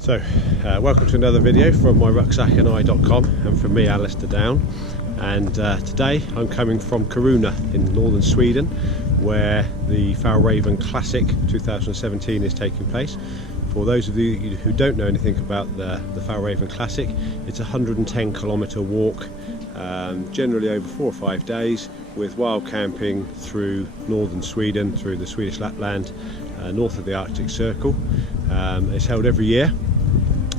So, welcome to another video from my rucksackandi.com and from me, Alistair Down. And today I'm coming from Kiruna in northern Sweden, where the Fjallraven Classic 2017 is taking place. For those of you who don't know anything about the Fjallraven Classic, it's a 110-kilometre walk, generally over 4 or 5 days, with wild camping through northern Sweden, through the Swedish Lapland, north of the Arctic Circle. It's held every year,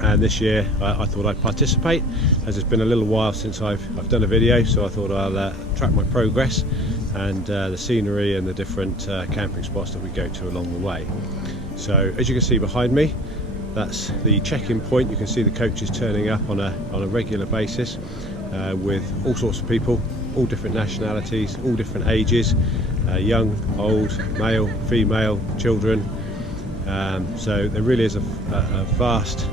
and this year I thought I'd participate, as it's been a little while since I've done a video, so I thought I'll track my progress and the scenery and the different camping spots that we go to along the way. So as you can see behind me, that's the check-in point. You can see the coaches turning up on a regular basis with all sorts of people, all different nationalities, all different ages, young, old, male, female, children. So there really is a vast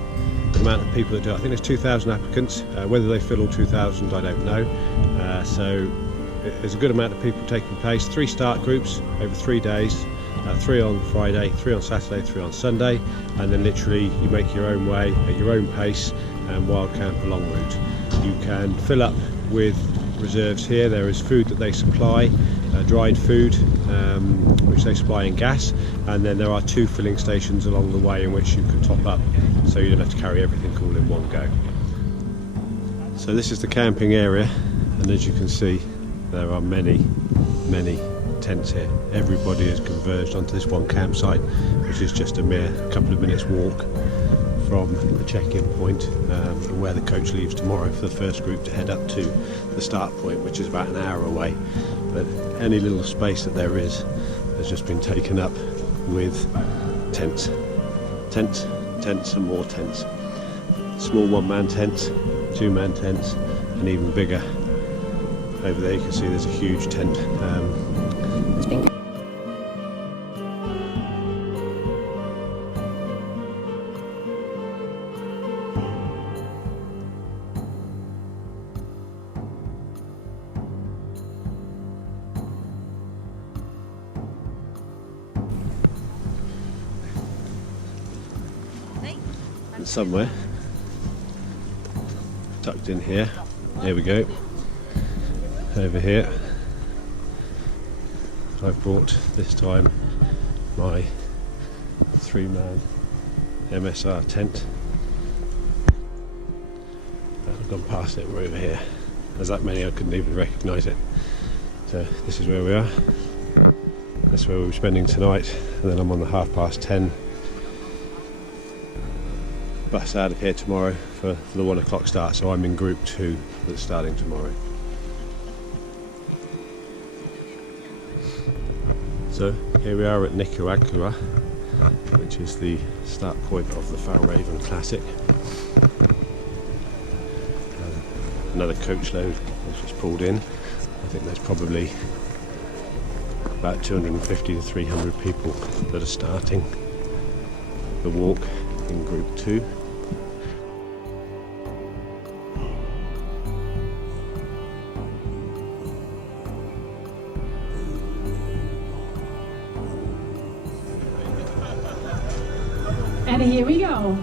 amount of people that do it. I think there's 2,000 applicants. Whether they fill all 2,000, I don't know. So there's a good amount of people taking place. 3 start groups over 3 days, 3 on Friday, 3 on Saturday, 3 on Sunday, and then literally you make your own way at your own pace and wild camp along route. You can fill up with reserves here. There is food that they supply, dried food, which they supply in gas, and then there are 2 filling stations along the way in which you can top up, so you don't have to carry everything all in one go. So this is the camping area, and as you can see, there are many tents here. Everybody has converged onto this one campsite, which is just a mere couple of minutes walk from the check-in point, where the coach leaves tomorrow for the first group to head up to the start point, which is about an hour away. But any little space that there is has just been taken up with tents, and more tents. Small 1-man tents, 2-man tents, and even bigger. Over there you can see there's a huge tent. It's been somewhere tucked in here. Here we go. Over here I've brought this time my 3-man MSR tent. I've gone past it, we're over here. There's that many I couldn't even recognise it. So this is where we are. That's where we'll be spending tonight, and then I'm on the 10:30 bus out of here tomorrow for the 1 o'clock start, so I'm in group 2 that's starting tomorrow. So here we are at Rucksack, which is the start point of the Fjallraven Classic. Another coach load has just pulled in. I think there's probably about 250 to 300 people that are starting the walk in group 2. And here we go.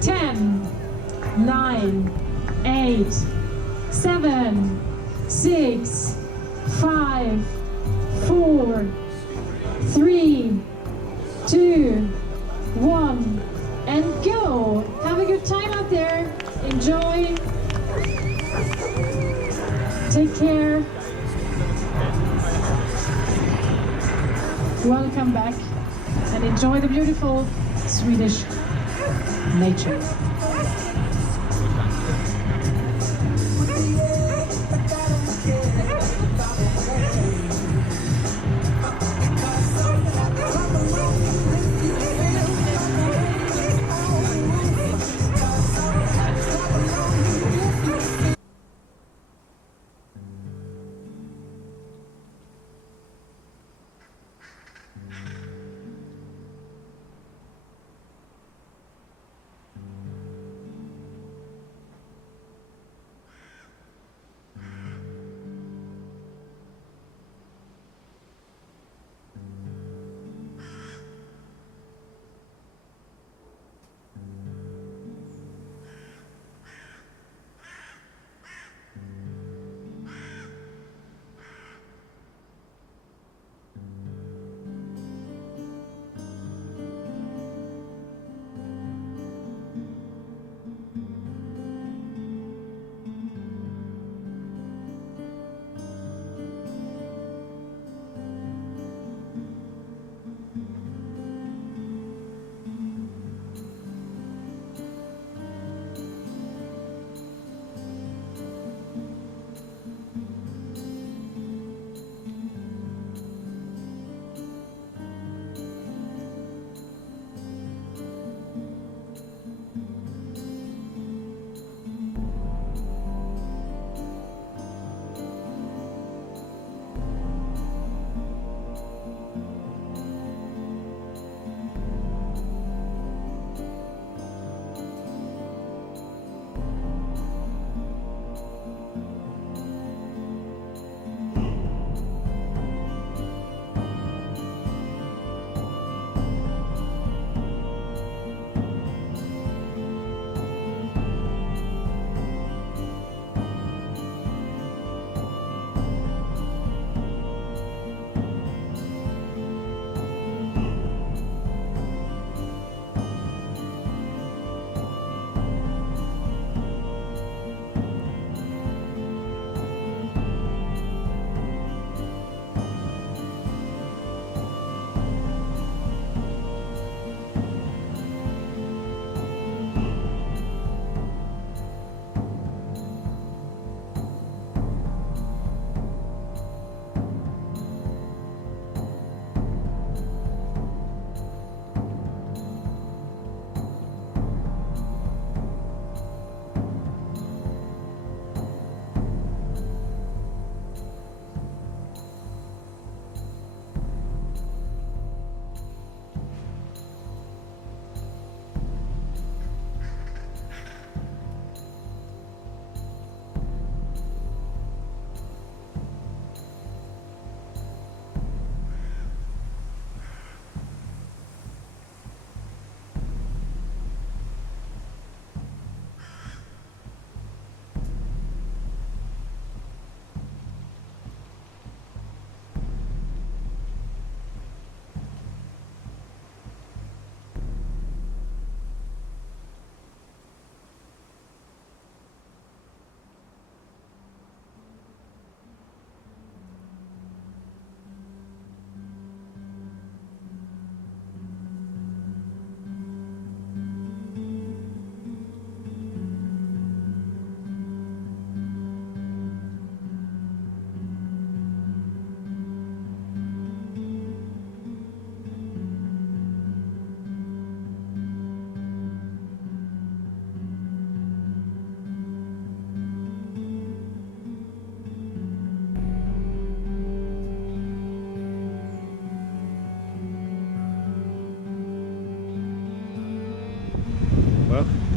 10, 9, 8, 7, 6, 5, 4, 3, 2, 1, and go! Have a good time out there. Enjoy. Take care. Welcome back, and enjoy the beautiful Swedish nature.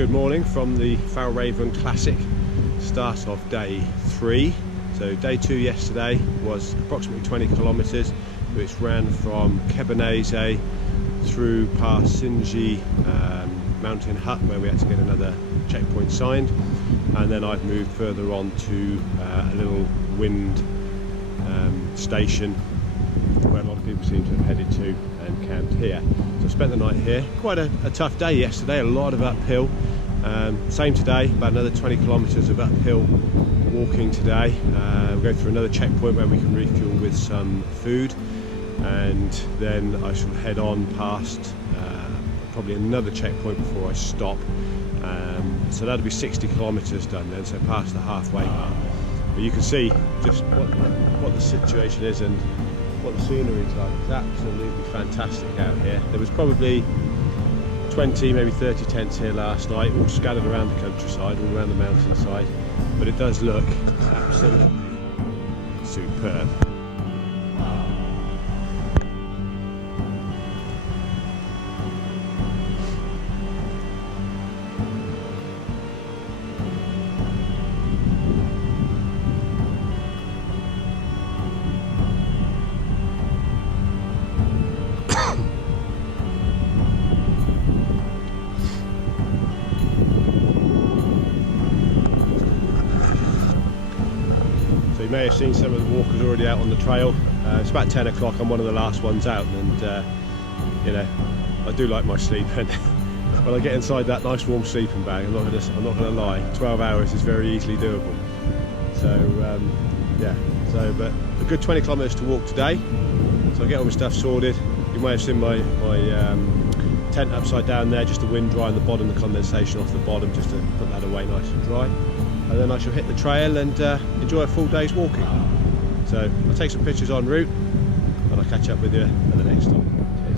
Good morning from the Fjallraven Classic, start of day 3. So day 2 yesterday was approximately 20 kilometres, which ran from Kebnekaise through past Sinji Mountain Hut, where we had to get another checkpoint signed, and then I've moved further on to a little wind station where a lot of people seem to have headed to and camped here. So I spent the night here. Quite a tough day yesterday, a lot of uphill. Same today, about another 20 kilometres of uphill walking today. We'll go through another checkpoint where we can refuel with some food, and then I shall head on past probably another checkpoint before I stop. So that'll be 60 kilometres done then, so past the halfway mark. But you can see just what the situation is and what the scenery is like. It's absolutely fantastic out here. There was probably 20, maybe 30 tents here last night, all scattered around the countryside, all around the mountainside, but it does look absolutely superb. You may have seen some of the walkers already out on the trail. It's about 10 o'clock, I'm one of the last ones out, and you know, I do like my sleep, and when I get inside that nice warm sleeping bag, I'm not going to lie, 12 hours is very easily doable. So yeah, but a good 20 kilometres to walk today, so I get all my stuff sorted. You may have seen my tent upside down there, just the wind drying the bottom, the condensation off the bottom, just to put that away nice and dry. And then I shall hit the trail and enjoy a full day's walking. So I'll take some pictures en route and I'll catch up with you at the next stop. Cheers.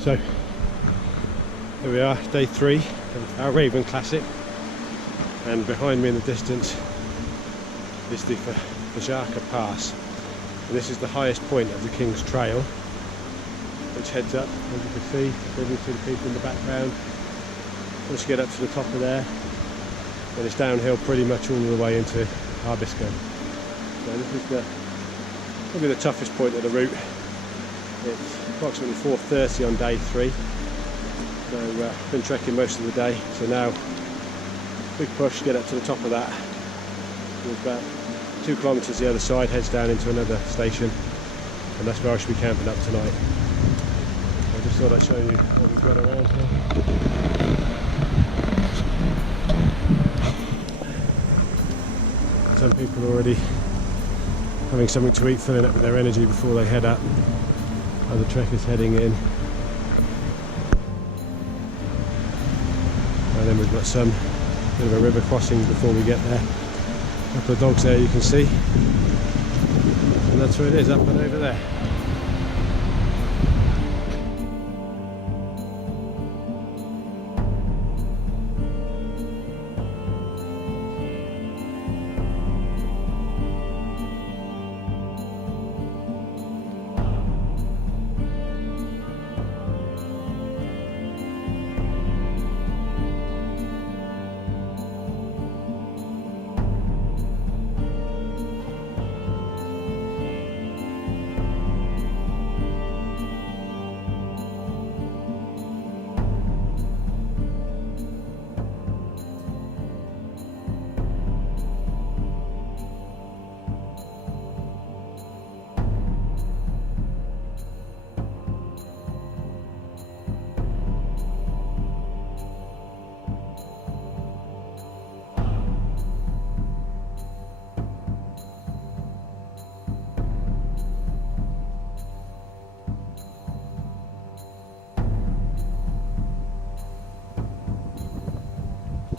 So here we are, day 3 of our Fjallraven Classic, and behind me in the distance is the Fjallraven Pass, and this is the highest point of the King's Trail, which heads up, as you can see the people in the background. Once you get up to the top of there, then it's downhill pretty much all the way into Harbisco. So this is probably the toughest point of the route. It's approximately 4:30 on day 3, so I've been trekking most of the day, so now big push, get up to the top of that. There's about 2 kilometres the other side, heads down into another station, and that's where I should be camping up tonight. I just thought I'd show you what we've got around here. Some people are already having something to eat, filling up with their energy before they head up. Other trekkers heading in, and then we've got some bit of a river crossing before we get there. A couple of dogs there you can see. And that's where it is, up and over there.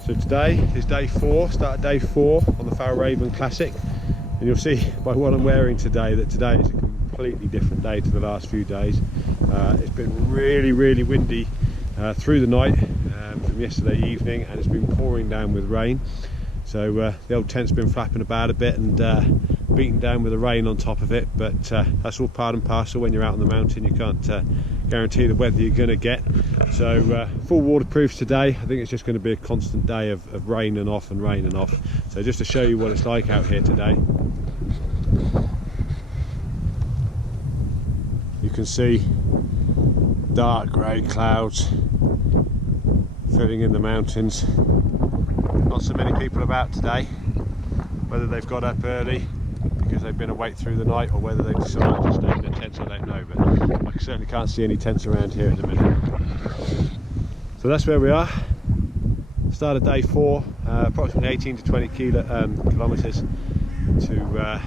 So today is day 4, start day 4 on the Fjallraven Classic, and you'll see by what I'm wearing today that today is a completely different day to the last few days. It's been really windy through the night from yesterday evening, and it's been pouring down with rain. So the old tent's been flapping about a bit and beaten down with the rain on top of it, but that's all part and parcel. When you're out on the mountain, you can't guarantee the weather you're going to get. So full waterproof today. I think it's just going to be a constant day of rain and off and rain and off. So just to show you what it's like out here today, you can see dark grey clouds filling in the mountains. Not so many people about today. Whether they've got up early because they've been awake through the night, or whether they've decided to stay in their tents, I don't know, but I certainly can't see any tents around here at the minute. So that's where we are. Start of day 4, approximately 18 to 20 kilometres to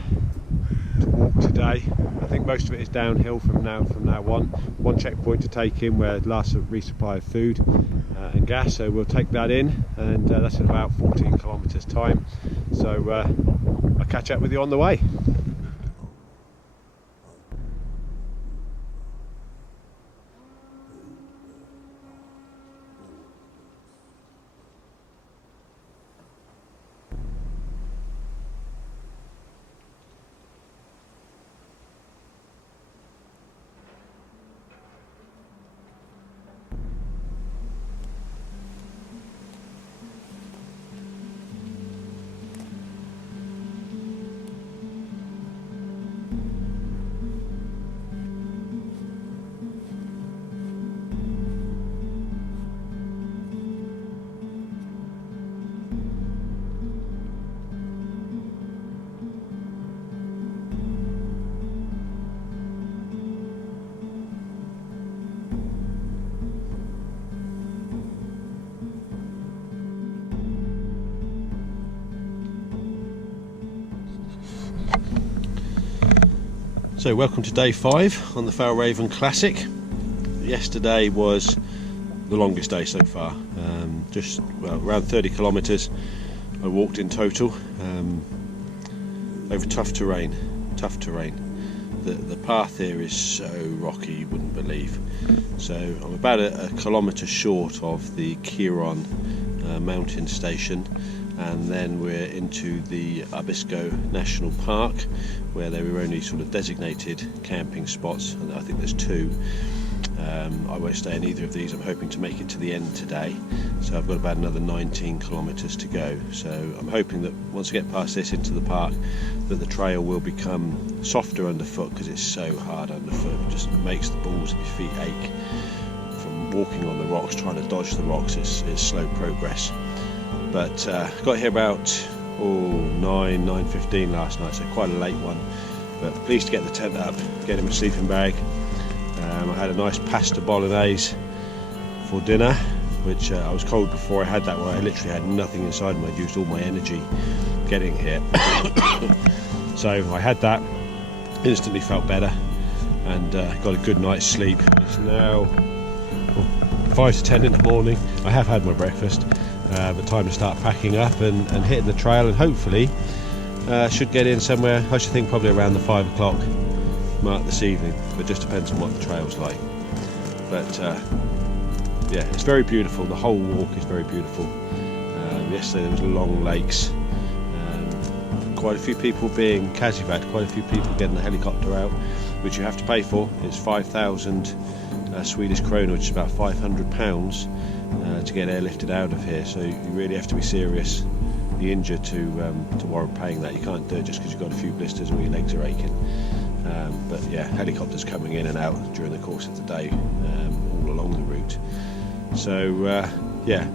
walk today. I think most of it is downhill from now on. One checkpoint to take in where last resupply of food and gas, so we'll take that in, and that's in about 14 kilometres time. So I'll catch up with you on the way. So welcome to day 5 on the Fjallraven Classic. Yesterday was the longest day so far. Just around 30 kilometres I walked in total, over tough terrain. The path here is so rocky you wouldn't believe. So I'm about a kilometre short of the Kieron mountain station, and then we're into the Abisko National Park, where there were only sort of designated camping spots, and I think there's 2. I won't stay in either of these. I'm hoping to make it to the end today, so I've got about another 19 kilometres to go. So I'm hoping that once I get past this into the park, that the trail will become softer underfoot, because it's so hard underfoot. It just makes the balls of your feet ache from walking on the rocks, trying to dodge the rocks. It's slow progress. But got here about 9:15 last night, so quite a late one, but pleased to get the tent up, get in my sleeping bag. I had a nice pasta bolognese for dinner, which I was cold before I had that, where I literally had nothing inside me. I'd used all my energy getting here. So I had that, instantly felt better, and got a good night's sleep. It's now 5 to 10 in the morning. I have had my breakfast, but time to start packing up and hitting the trail, and hopefully Should get in somewhere, I should think probably around the 5 o'clock mark this evening, but it just depends on what the trail's like. But yeah, it's very beautiful. The whole walk is very beautiful. Yesterday there was long lakes, quite a few people being casevac'd, quite a few people getting the helicopter out, which you have to pay for. It's 5,000 Swedish krona, which is about £500 to get airlifted out of here. So you really have to be seriously injured to warrant paying that. You can't do it just because you've got a few blisters or your legs are aching. But yeah, helicopters coming in and out during the course of the day, all along the route. So yeah,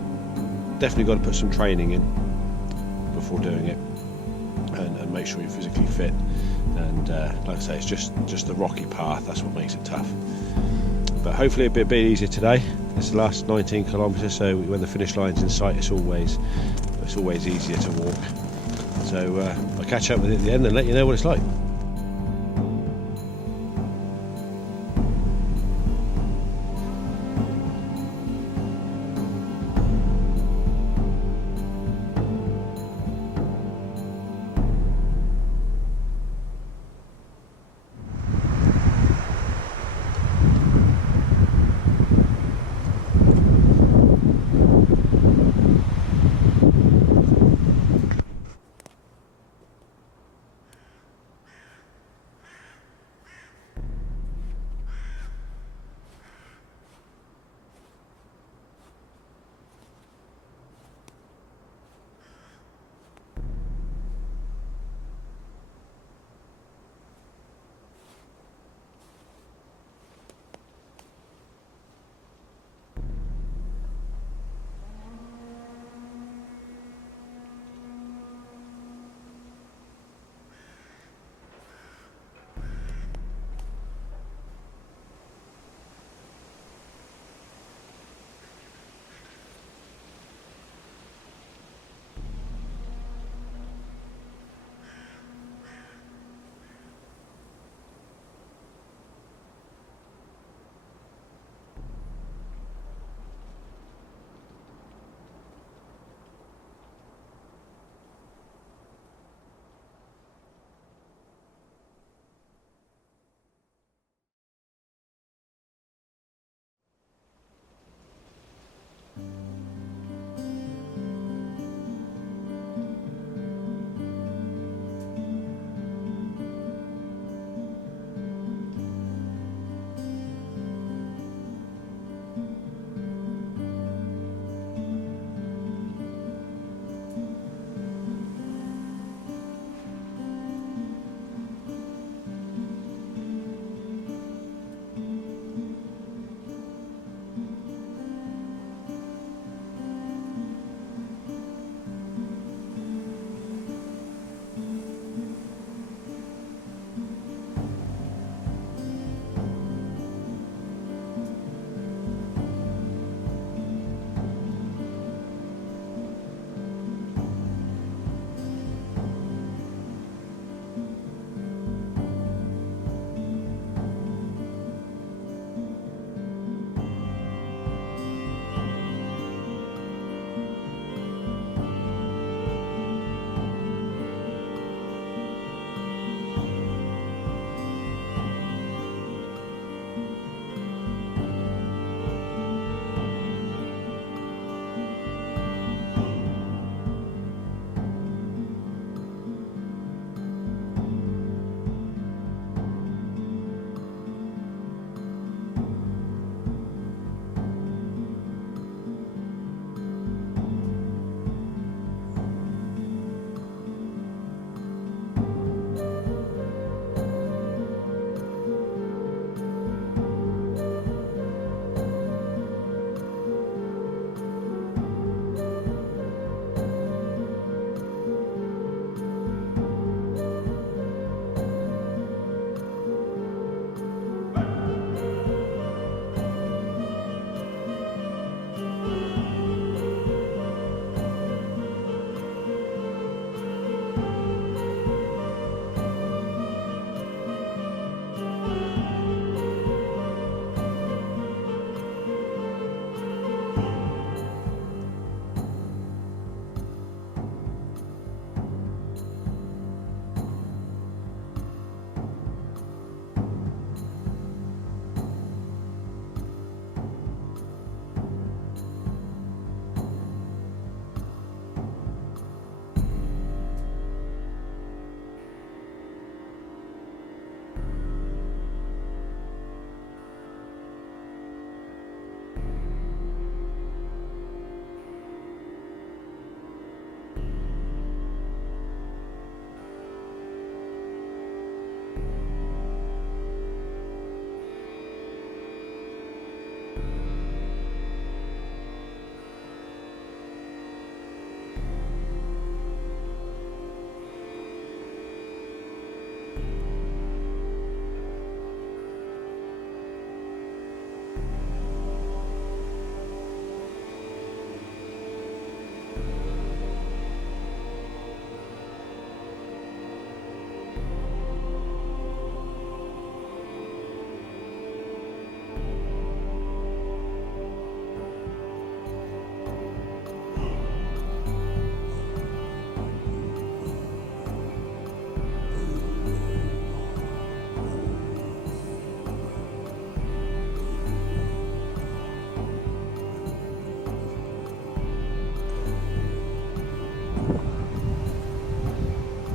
definitely got to put some training in before doing it, and make sure you're physically fit. And like I say, it's just the rocky path, that's what makes it tough. But hopefully it'll be a bit easier today. It's the last 19 kilometres, so when the finish line's in sight, it's always easier to walk. So I'll catch up with it at the end and let you know what it's like.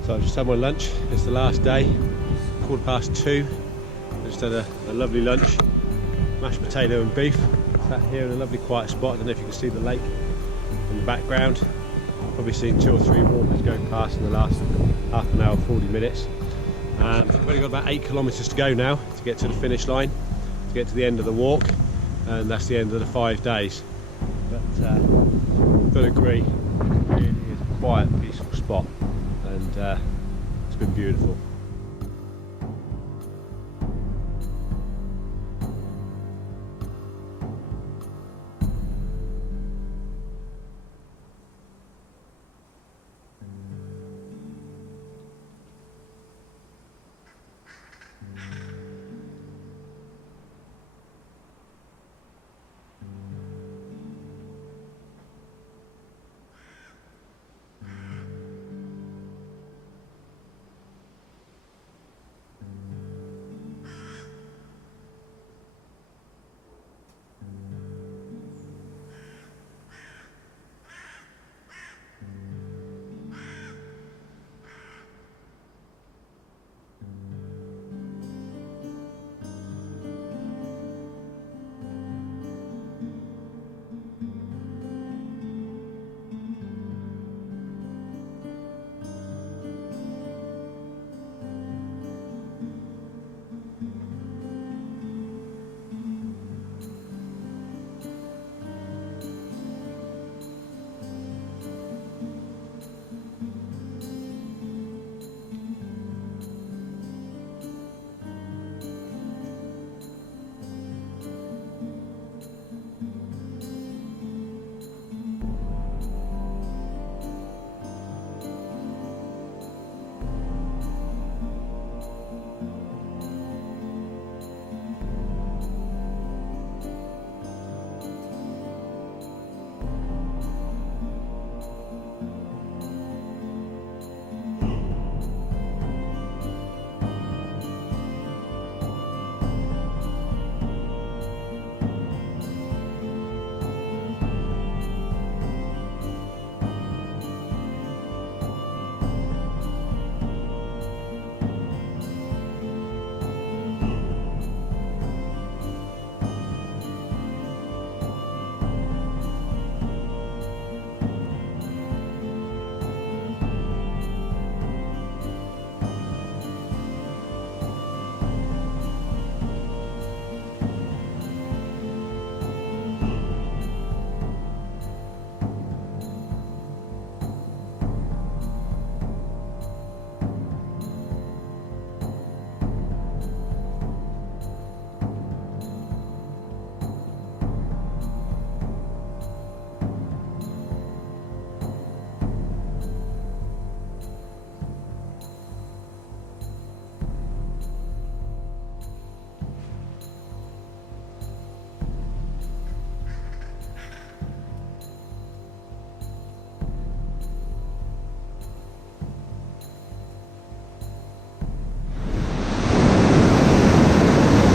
So I've just had my lunch. It's the last day, 2:15. Just had a lovely lunch, mashed potato and beef. Sat here in a lovely quiet spot. I don't know if you can see the lake in the background. Probably seen 2 or 3 walkers going past in the last half an hour, 40 minutes. I've only got about 8 kilometres to go now to get to the finish line, to get to the end of the walk, and that's the end of the 5 days. But I've got to agree, it really is a quiet, peaceful spot, and it's been beautiful.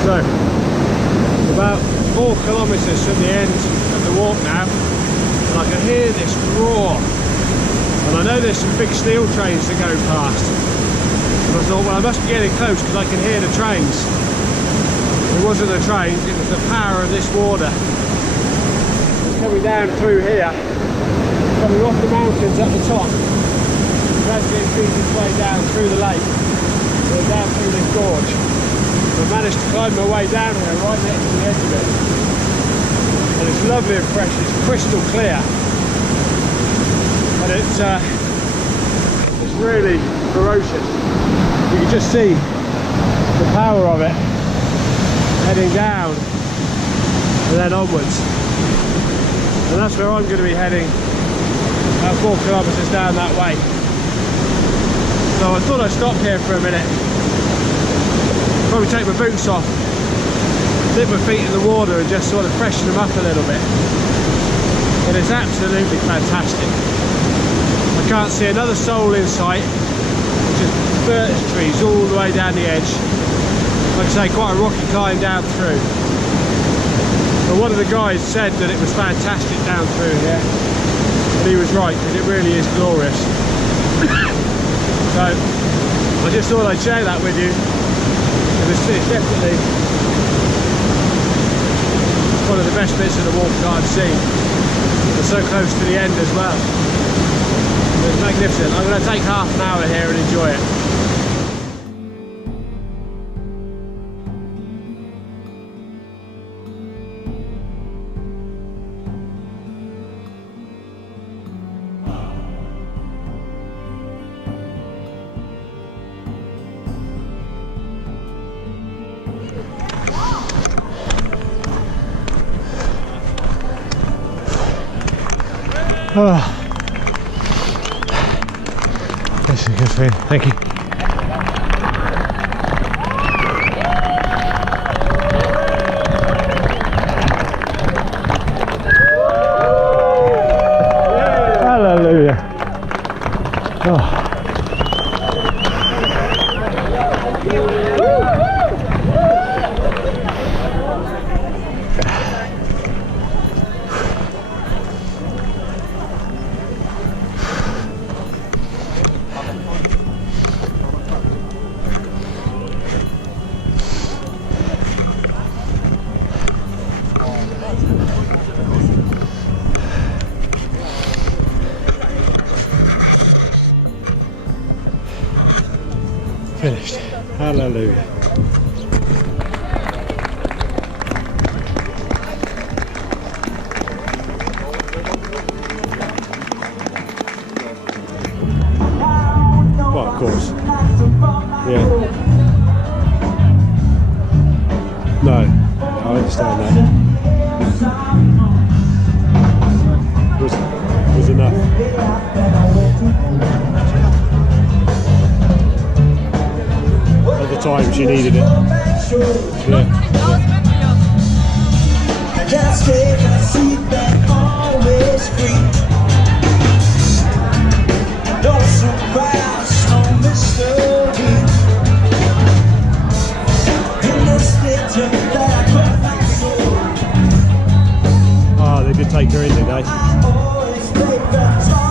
So, about 4 kilometres from the end of the walk now, and I can hear this roar. And I know there's some big steel trains that go past. And I thought, well, I must be getting close because I can hear the trains. It wasn't the trains, it was the power of this water. It's coming down through here, coming off the mountains at the top. Gradually it feeds its way down through the lake, and down through this gorge. I managed to climb my way down here right next to the edge of it, and it's lovely and fresh. It's crystal clear, and it's really ferocious. You can just see the power of it heading down and then onwards, and that's where I'm going to be heading, about 4 kilometres down that way. So I thought I'd stop here for a minute. Probably take my boots off, dip my feet in the water and just sort of freshen them up a little bit. But it's absolutely fantastic. I can't see another soul in sight, just birch trees all the way down the edge. Like I say, quite a rocky climb down through. But one of the guys said that it was fantastic down through here, and he was right, because it really is glorious. So I just thought I'd share that with you. It's definitely one of the best bits of the walk that I've seen. And so close to the end as well. It's magnificent. I'm going to take half an hour here and enjoy it. Oh, this is a good feeling. Thank you. Hallelujah. Oh. Finished. Hallelujah. Well, of course. Yeah. No, I understand that. Was enough. At the time she needed it. Yeah. Just take a seat that always free. No surprise, no mystery. In this picture that I put my soul. Oh, they did take her in, did they? I always take the tar.